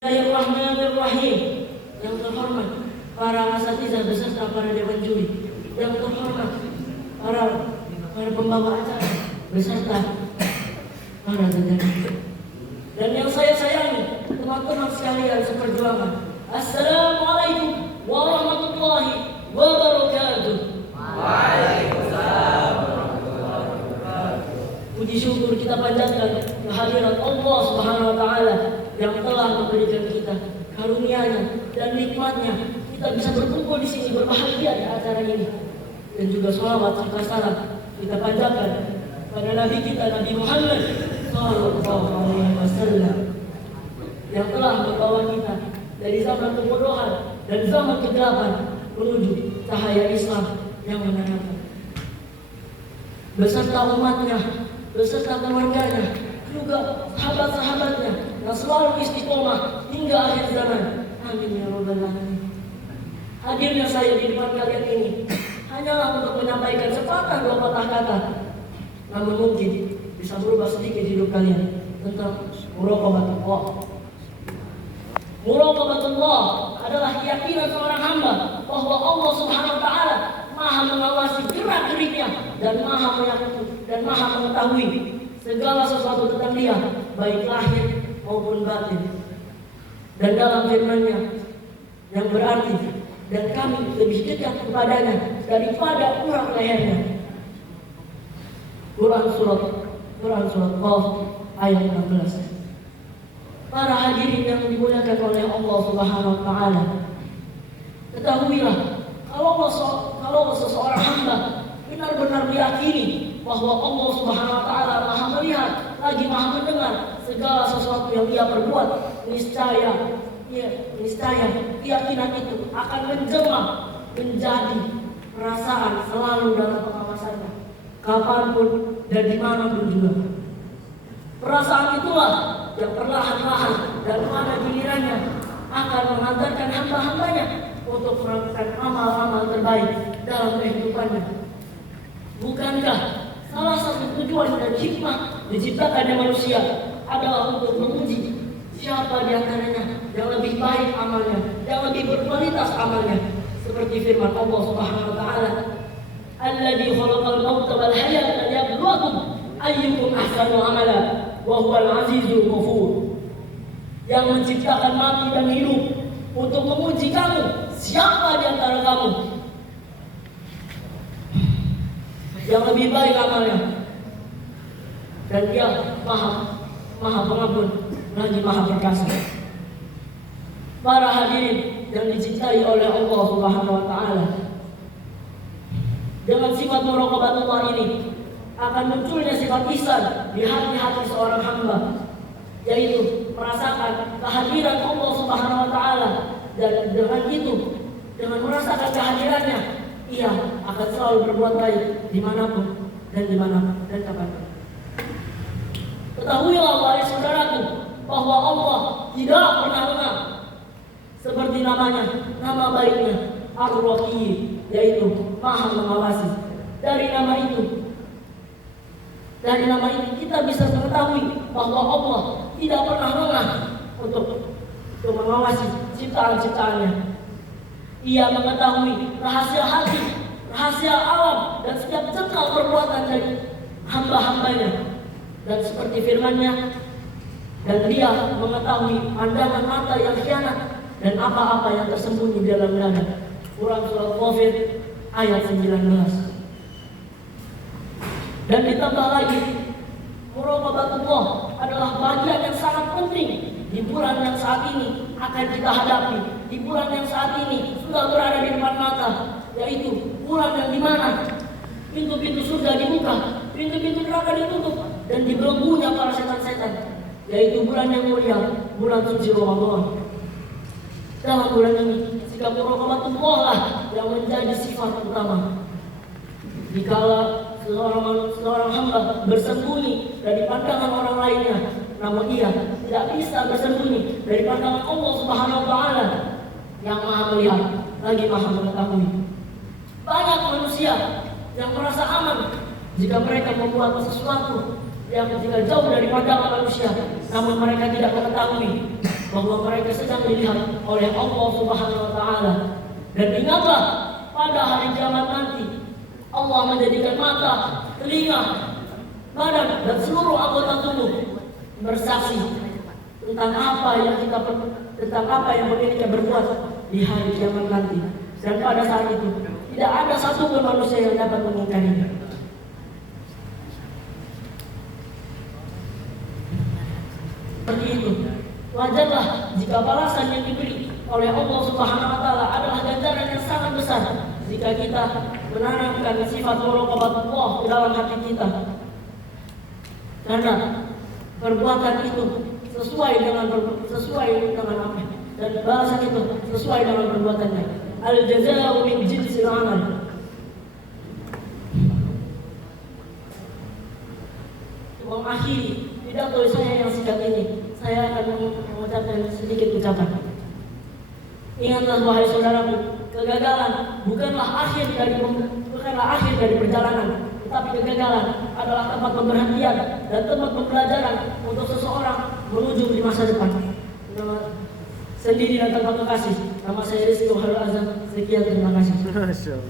Bismillahirrahmanirrahim. Yang terhormat para asatizah beserta para dewan juri, yang terhormat para pembawa acara beserta para jajaran, dan yang saya sayangi teman-teman sekalian seperjuangan. Assalamualaikum warahmatullahi wabarakatuh. Waalaikumsalam warahmatullahi wabarakatuh. Puji syukur kita panjatkan kehadiran Allah Subhanahu wa taala yang telah memberikan kita karunia-Nya dan nikmat-Nya. Kita bisa berkumpul di sini, berbahagia di acara ini. Dan juga sholawat serta salam kita panjatkan pada Nabi kita, Nabi Muhammad sallallahu alaihi wasallam, yang telah membawa kita dari zaman kebodohan dan zaman kegelapan menuju cahaya Islam yang menerangkan. Beserta umatnya, beserta keluarganya, juga sahabat-sahabatnya yang selalu istiqomah hingga akhir zaman. Amin ya rabbal alamin. Hadirnya saya di depan kalian ini hanyalah untuk menyampaikan sepatah dua patah kata, namun mungkin bisa berubah sedikit hidup kalian tentang muraqabatullah. Muraqabatullah adalah keyakinan seorang hamba bahwa Allah Subhanahu wa taala Maha mengawasi gerak-geriknya dan Maha mengetahui segala sesuatu tentang dia, baik lahir maupun batin. Dan dalam firman-Nya yang berarti, dan kami lebih dekat kepadanya daripada urat lehernya. Quran surat Qaf ayat 16. Para hadirin yang dimuliakan oleh Allah Subhanahu wa taala, ketahuilah kalau seseorang hamba benar-benar meyakini bahwa Allah Subhanahu wa taala Maha melihat lagi Maha mendengar segala sesuatu yang dia perbuat, niscaya keyakinan itu akan menjelma menjadi perasaan selalu dalam pengawasannya, kapanpun dan dimanapun juga. Perasaan itulah yang perlahan-lahan dan pada gilirannya akan mengantarkan hamba-hambanya untuk melakukan amal-amal terbaik dalam kehidupannya. Bukankah salah satu tujuan dan hikmah diciptakannya manusia adalah untuk menguji siapa di antaranya yang lebih baik amalnya, yang lebih berkualitas amalnya, seperti firman Allah Subhanahu wa taala, "Alladzi khalaqal mauta wal hayata liyabluwakum ayyukum ahsanu amala wa huwal azizul ghafur." Yang menciptakan mati dan hidup untuk menguji kamu, siapa di antara kamu yang lebih baik amalnya, dan dia maha pengampun lagi maha perkasa. Para hadirin yang dicintai oleh Allah Subhanahu wa taala, dengan sifat muraqabatullah ini akan munculnya sifat ihsan di hati-hati seorang hamba, yaitu merasakan kehadiran Allah Subhanahu wa taala, dan dengan itu, dengan merasakan kehadirannya, ia akan selalu berbuat baik dimanapun dan kapanpun. Ketahuilah wahai saudaraku bahwa Allah tidak pernah lengah, seperti namanya, nama baiknya Ar-Raqib, yaitu Maha mengawasi. Dari nama itu kita bisa mengetahui bahwa Allah tidak pernah lengah untuk mengawasi ciptaan-ciptaannya. Ia mengetahui rahasia hati, rahasia alam, dan setiap jengkal perbuatan dari hamba-hambanya. Dan seperti firman-Nya, dan dia mengetahui pandangan mata yang khianat dan apa-apa yang tersembunyi di dalam dada. Quran surat Ghafir ayat 19. Dan ditambah lagi, muraqabatullah adalah bagian yang sangat penting di bulan yang saat ini akan kita hadapi, di bulan yang saat ini sudah berada di depan mata, yaitu bulan yang dimana pintu-pintu surga dibuka, pintu-pintu neraka ditutup, dan dibelenggunya para setan-setan, yaitu bulan yang mulia, bulan suci Ramadan. Dalam bulan ini, sikap muraqabatullah lah yang menjadi sifat utama. Dikala seorang hamba bersembunyi dari pandangan orang lainnya, namun ia tidak bisa bersembunyi dari pandangan Allah Subhanahu wa taala yang Maha melihat lagi Maha mengetahui. Banyak manusia yang merasa aman jika mereka membuat sesuatu yang ketika jauh dari pandangan manusia, namun mereka tidak mengetahui bahwa mereka sedang dilihat oleh Allah Subhanahu wa taala. Dan ingatlah, pada hari kiamat nanti Allah menjadikan mata, telinga, badan dan seluruh anggota tubuh bersaksi tentang apa yang mereka berbuat di hari kiamat nanti. Dan pada saat itu tidak ada satupun manusia yang dapat mengingkarinya. Seperti itu, wajarlah jika balasan yang diberi oleh Allah Subhanahu wa taala adalah ganjaran yang sangat besar jika kita menanamkan sifat muraqabatullah di dalam hati kita. Karena perbuatan itu sesuai dengan apa, dan balasan itu sesuai dengan perbuatannya. Al-jazaa'u min jinsil amal. Mengakhiri pidato saya yang singkat ini, saya akan mengucapkan sedikit ucapan. Ingatlah wahai saudaraku, kegagalan bukanlah akhir dari perjalanan, tetapi kegagalan adalah tempat pemberhentian dan tempat pembelajaran untuk seseorang menuju di masa depan. Sendiri dan tanpa kekasih. Nama saya Rizky Wahal Azam. Sekian, terima kasih.